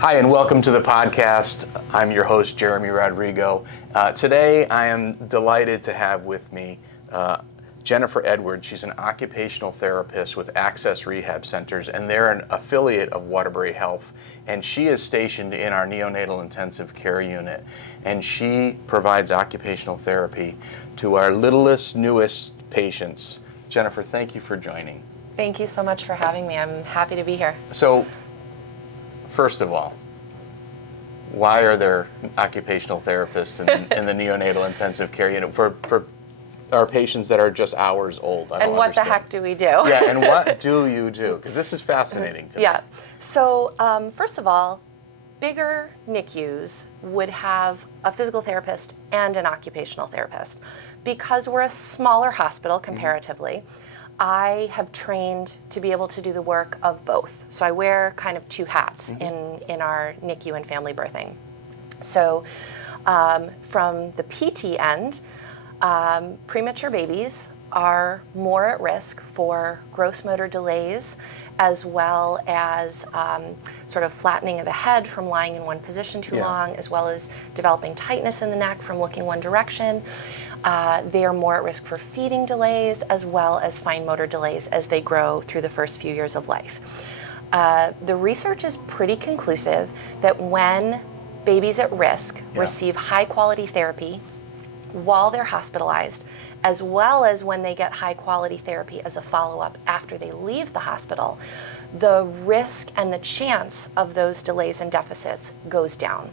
Hi, and welcome to the podcast. I'm your host, Jeremy Rodrigo. Today, I am delighted to have with me Jennifer Edwards. She's an occupational therapist with Access Rehab Centers, and they're an affiliate of Waterbury Health. And she is stationed in our neonatal intensive care unit, and she provides occupational therapy to our littlest, newest patients. Jennifer, thank you for joining. Thank you so much for having me. I'm happy to be here. So, first of all, why are there occupational therapists in the neonatal intensive care unit for our patients that are just hours old? And what the heck do we do? Yeah, and what do you do? Because this is fascinating to me. Yeah. So first of all, bigger NICUs would have a physical therapist and an occupational therapist. Because we're a smaller hospital comparatively, I have trained to be able to do the work of both. So I wear kind of two hats in our NICU and family birthing. So from the PT end, premature babies are more at risk for gross motor delays, as well as sort of flattening of the head from lying in one position too long, as well as developing tightness in the neck from looking one direction. They are more at risk for feeding delays, as well as fine motor delays as they grow through the first few years of life. The research is pretty conclusive that when babies at risk receive high quality therapy while they're hospitalized, as well as when they get high quality therapy as a follow-up after they leave the hospital, the risk and the chance of those delays and deficits goes down.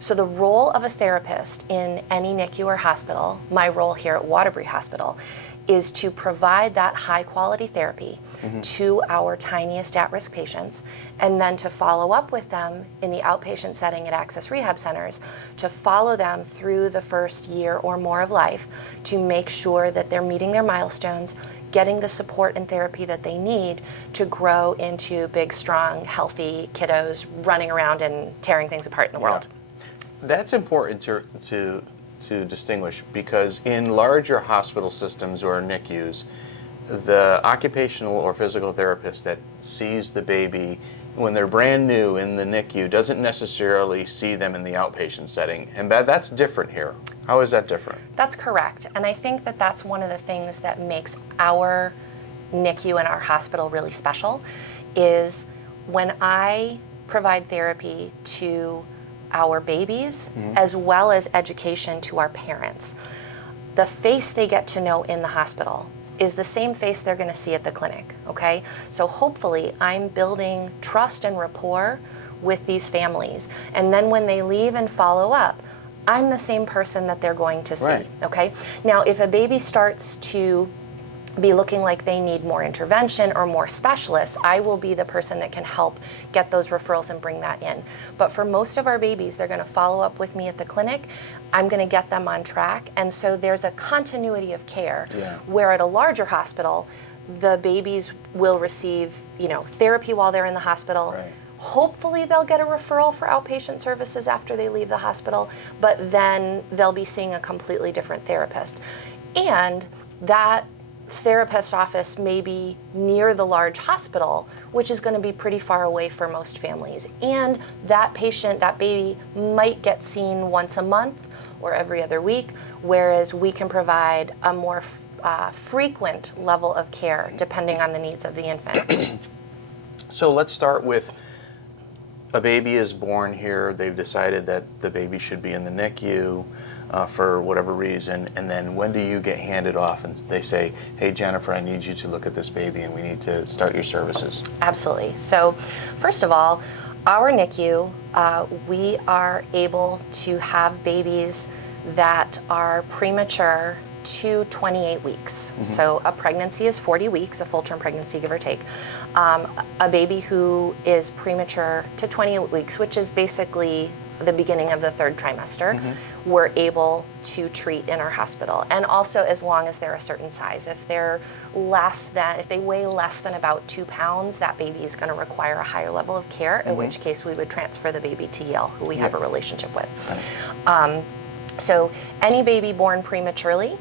So the role of a therapist in any NICU or hospital, my role here at Waterbury Hospital, is to provide that high quality therapy to our tiniest at-risk patients, and then to follow up with them in the outpatient setting at Access Rehab Centers, to follow them through the first year or more of life to make sure that they're meeting their milestones, getting the support and therapy that they need to grow into big, strong, healthy kiddos running around and tearing things apart in the world. That's important to distinguish, because in larger hospital systems or NICUs, the occupational or physical therapist that sees the baby when they're brand new in the NICU doesn't necessarily see them in the outpatient setting. And that's different here. How is that different? That's correct. And I think that that's one of the things that makes our NICU and our hospital really special, is when I provide therapy to our babies, as well as education to our parents. The face they get to know in the hospital is the same face they're going to see at the clinic, okay? So hopefully I'm building trust and rapport with these families. And then when they leave and follow up, I'm the same person that they're going to see, okay? Now, if a baby starts to be looking like they need more intervention or more specialists, I will be the person that can help get those referrals and bring that in. But for most of our babies, they're going to follow up with me at the clinic. I'm going to get them on track. And so there's a continuity of care where at a larger hospital, the babies will receive, therapy while they're in the hospital. Hopefully they'll get a referral for outpatient services after they leave the hospital, but then they'll be seeing a completely different therapist. And that therapist office may be near the large hospital, which is going to be pretty far away for most families. And that patient, that baby, might get seen once a month or every other week, whereas we can provide a more frequent level of care depending on the needs of the infant. So let's start with a baby is born here. They've decided that the baby should be in the NICU for whatever reason, and then when do you get handed off and they say, hey Jennifer, I need you to look at this baby and we need to start your services? Absolutely. So first of all, our NICU, we are able to have babies that are premature to 28 weeks. So a pregnancy is 40 weeks, a full-term pregnancy, give or take. A baby who is premature to 28 weeks, which is basically the beginning of the third trimester, we're able to treat in our hospital. And also as long as they're a certain size. If they weigh less than about 2 pounds, that baby is going to require a higher level of care, in which case we would transfer the baby to Yale, who we have a relationship with. So any baby born prematurely,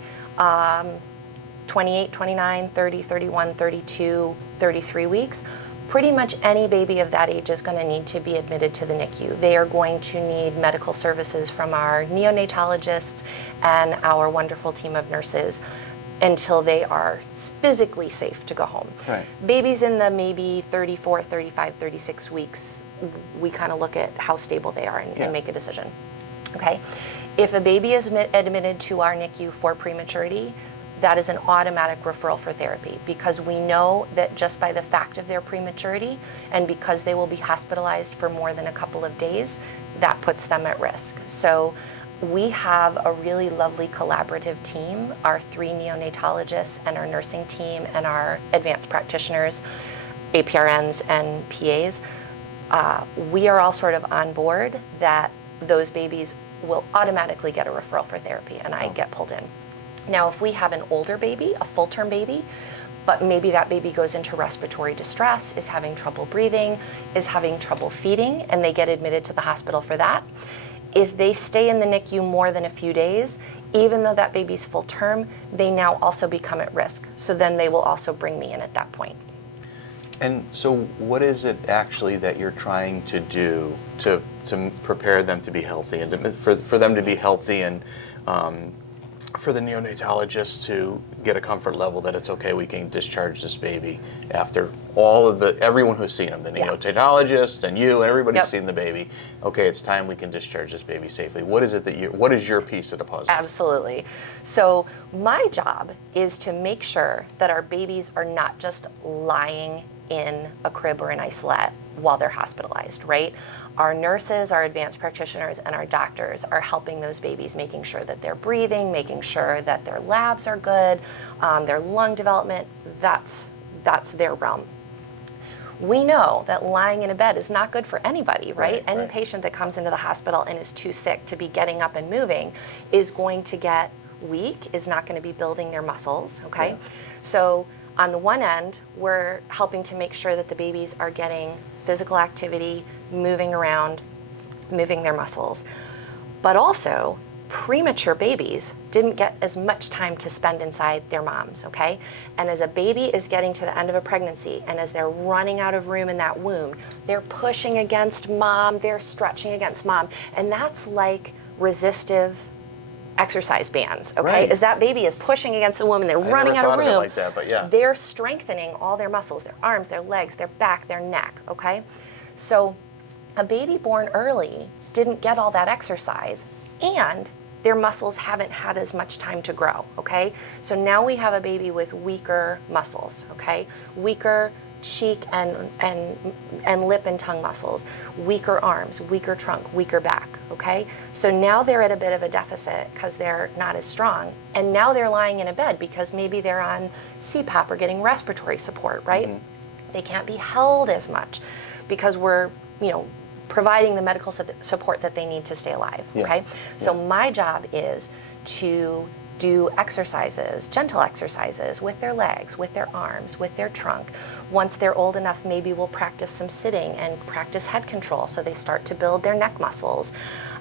28, 29, 30, 31, 32, 33 weeks, Pretty much any baby of that age is going to need to be admitted to the NICU. They are going to need medical services from our neonatologists and our wonderful team of nurses until they are physically safe to go home. Right. Babies in the maybe 34, 35, 36 weeks, we kind of look at how stable they are and make a decision. Okay? If a baby is admitted to our NICU for prematurity, that is an automatic referral for therapy, because we know that just by the fact of their prematurity and because they will be hospitalized for more than a couple of days, that puts them at risk. So we have a really lovely collaborative team, our 3 neonatologists and our nursing team and our advanced practitioners, APRNs and PAs. We are all sort of on board that those babies will automatically get a referral for therapy, and I get pulled in. Now, if we have an older baby, a full-term baby, but maybe that baby goes into respiratory distress, is having trouble breathing, is having trouble feeding, and they get admitted to the hospital for that, if they stay in the NICU more than a few days, even though that baby's full term, they now also become at risk. So then they will also bring me in at that point. And so what is it actually that you're trying to do to prepare them to be healthy, and for them to be healthy, and for the neonatologist to get a comfort level that it's okay, we can discharge this baby after everyone who's seen him, the neonatologist and you and everybody who's seen the baby, okay, it's time we can discharge this baby safely. What is it what is your piece of the puzzle? Absolutely. So my job is to make sure that our babies are not just lying in a crib or an isolette while they're hospitalized, right? Our nurses, our advanced practitioners, and our doctors are helping those babies, making sure that they're breathing, making sure that their labs are good, their lung development, that's their realm. We know that lying in a bed is not good for anybody, right? Any patient that comes into the hospital and is too sick to be getting up and moving is going to get weak, is not going to be building their muscles, okay? Yeah. So on the one end, we're helping to make sure that the babies are getting physical activity, moving around, moving their muscles. But also, premature babies didn't get as much time to spend inside their moms, okay? And as a baby is getting to the end of a pregnancy, and as they're running out of room in that womb, they're pushing against mom, they're stretching against mom, and that's like resistive exercise bands, okay? Right. As that baby is pushing against the woman, they're running out of room. I never thought of it like that, but yeah. They're strengthening all their muscles, their arms, their legs, their back, their neck, okay? So a baby born early didn't get all that exercise, and their muscles haven't had as much time to grow, okay? So now we have a baby with weaker muscles, okay? Weaker cheek and lip and tongue muscles, weaker arms, weaker trunk, weaker back, okay? So now they're at a bit of a deficit because they're not as strong, and now they're lying in a bed because maybe they're on CPAP or getting respiratory support, right? Mm-hmm. They can't be held as much because we're, providing the medical support that they need to stay alive, okay? So my job is to do exercises, gentle exercises with their legs, with their arms, with their trunk. Once they're old enough, maybe we'll practice some sitting and practice head control so they start to build their neck muscles.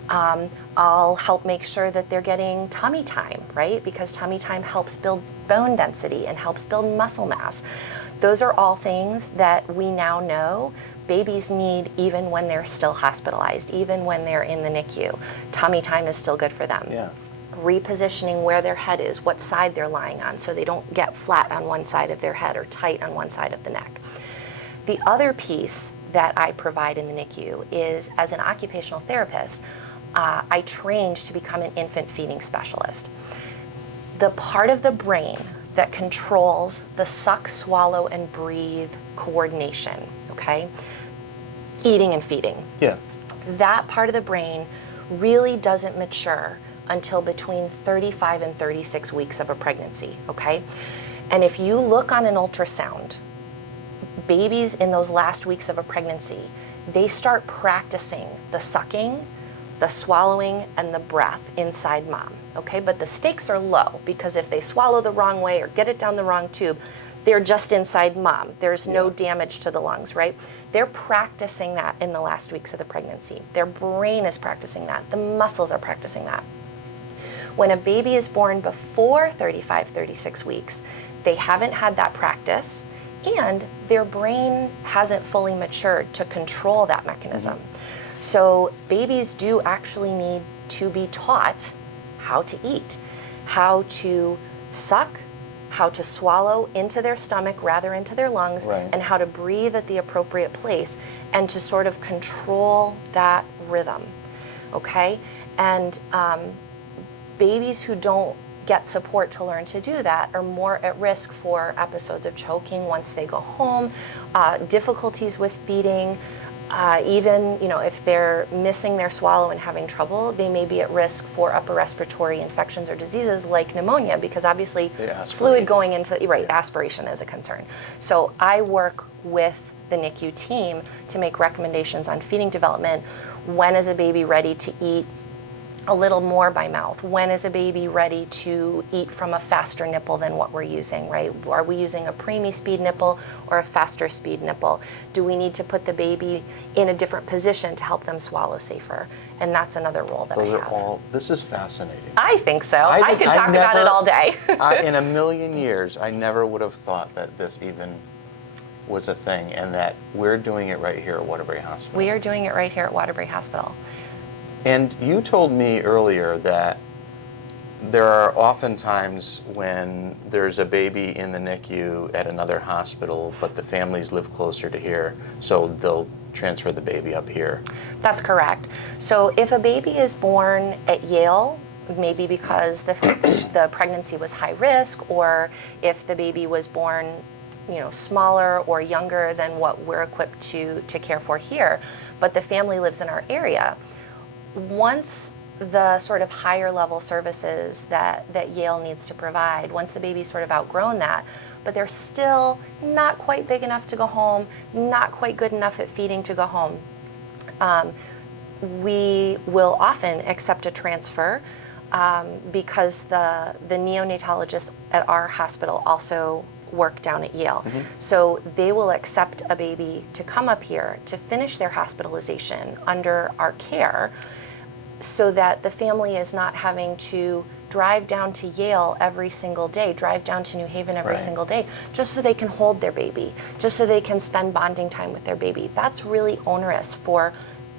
I'll help make sure that they're getting tummy time, right? Because tummy time helps build bone density and helps build muscle mass. Those are all things that we now know babies need even when they're still hospitalized, even when they're in the NICU. Tummy time is still good for them. Yeah. Repositioning where their head is, what side they're lying on, so they don't get flat on one side of their head or tight on one side of the neck. The other piece that I provide in the NICU is, as an occupational therapist, I trained to become an infant feeding specialist. The part of the brain that controls the suck, swallow, and breathe coordination, okay? Eating and feeding. Yeah. That part of the brain really doesn't mature until between 35 and 36 weeks of a pregnancy, okay? And if you look on an ultrasound, babies in those last weeks of a pregnancy, they start practicing the sucking, the swallowing, and the breath inside mom, okay? But the stakes are low because if they swallow the wrong way or get it down the wrong tube, they're just inside mom. There's no damage to the lungs, right? They're practicing that in the last weeks of the pregnancy. Their brain is practicing that. The muscles are practicing that. When a baby is born before 35, 36 weeks, they haven't had that practice, and their brain hasn't fully matured to control that mechanism. So babies do actually need to be taught how to eat, how to suck, how to swallow into their stomach rather into their lungs, Right. and how to breathe at the appropriate place, and to sort of control that rhythm, okay? And babies who don't get support to learn to do that are more at risk for episodes of choking once they go home, difficulties with feeding, even, you know, if they're missing their swallow and having trouble, they may be at risk for upper respiratory infections or diseases like pneumonia, because obviously fluid going into, aspiration is a concern. So I work with the NICU team to make recommendations on feeding development. When is a baby ready to eat a little more by mouth? When is a baby ready to eat from a faster nipple than what we're using, right? Are we using a preemie speed nipple or a faster speed nipple? Do we need to put the baby in a different position to help them swallow safer? And that's another role that I have. This is fascinating. I think so. I could talk about it all day. In a million years, I never would have thought that this even was a thing, and that we're doing it right here at Waterbury Hospital. We are doing it right here at Waterbury Hospital. And you told me earlier that there are often times when there's a baby in the NICU at another hospital, but the families live closer to here, so they'll transfer the baby up here. That's correct. So if a baby is born at Yale, maybe because the pregnancy was high risk, or if the baby was born, you know, smaller or younger than what we're equipped to care for here, but the family lives in our area, once the sort of higher level services that Yale needs to provide, once the baby's sort of outgrown that, but they're still not quite big enough to go home, not quite good enough at feeding to go home, we will often accept a transfer because the neonatologists at our hospital also work down at Yale. So they will accept a baby to come up here to finish their hospitalization under our care, so that the family is not having to drive down to Yale every single day, drive down to New Haven every single day, just so they can hold their baby, just so they can spend bonding time with their baby. That's really onerous for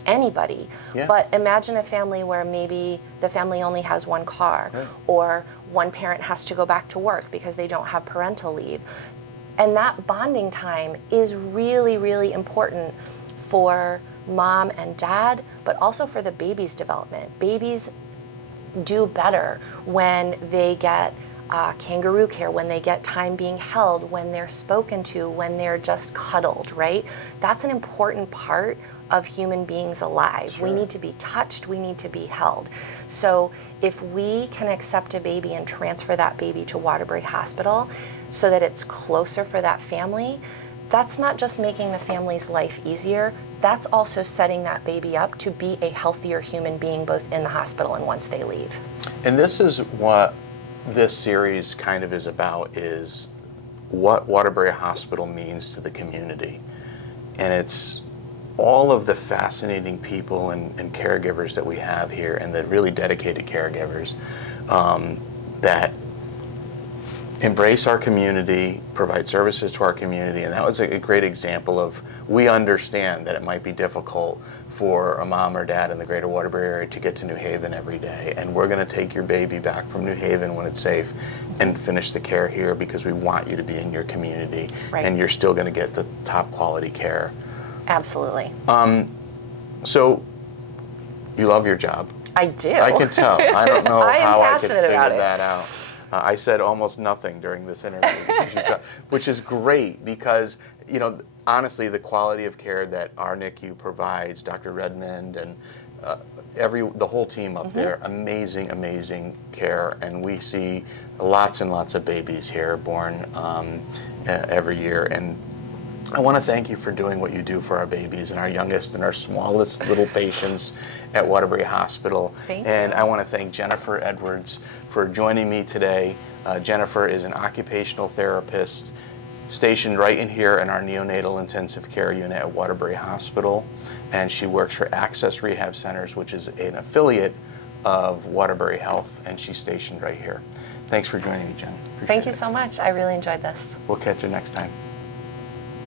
anybody. But imagine a family where maybe the family only has one car, or one parent has to go back to work because they don't have parental leave. And that bonding time is really, really important for mom and dad, but also for the baby's development. Babies do better when they get kangaroo care, when they get time being held, when they're spoken to, when they're just cuddled, right? That's an important part of human beings alive. We need to be touched, we need to be held. So if we can accept a baby and transfer that baby to Waterbury Hospital so that it's closer for that family, that's not just making the family's life easier, that's also setting that baby up to be a healthier human being both in the hospital and once they leave. And this is what this series kind of is about, is what Waterbury Hospital means to the community. And it's all of the fascinating people and caregivers that we have here, and the really dedicated caregivers that embrace our community, provide services to our community. And that was a great example of, we understand that it might be difficult for a mom or dad in the greater Waterbury area to get to New Haven every day, and we're going to take your baby back from New Haven when it's safe and finish the care here, because we want you to be in your community, and you're still going to get the top quality care. Absolutely. So you love your job. I do. I can tell. I don't know how I could figure about it. that out. I said almost nothing during this interview, which is great, because, you know, honestly, the quality of care that our NICU provides, Dr. Redmond and the whole team up there, amazing care, and we see lots and lots of babies here born every year. And I want to thank you for doing what you do for our babies and our youngest and our smallest little patients at Waterbury Hospital. Thank and you. I want to thank Jennifer Edwards for joining me today. Jennifer is an occupational therapist stationed right in here in our neonatal intensive care unit at Waterbury Hospital, and she works for Access Rehab Centers, which is an affiliate of Waterbury Health, and she's stationed right here. Thanks for joining me, Jen. Thank you so much. I really enjoyed this. We'll catch you next time.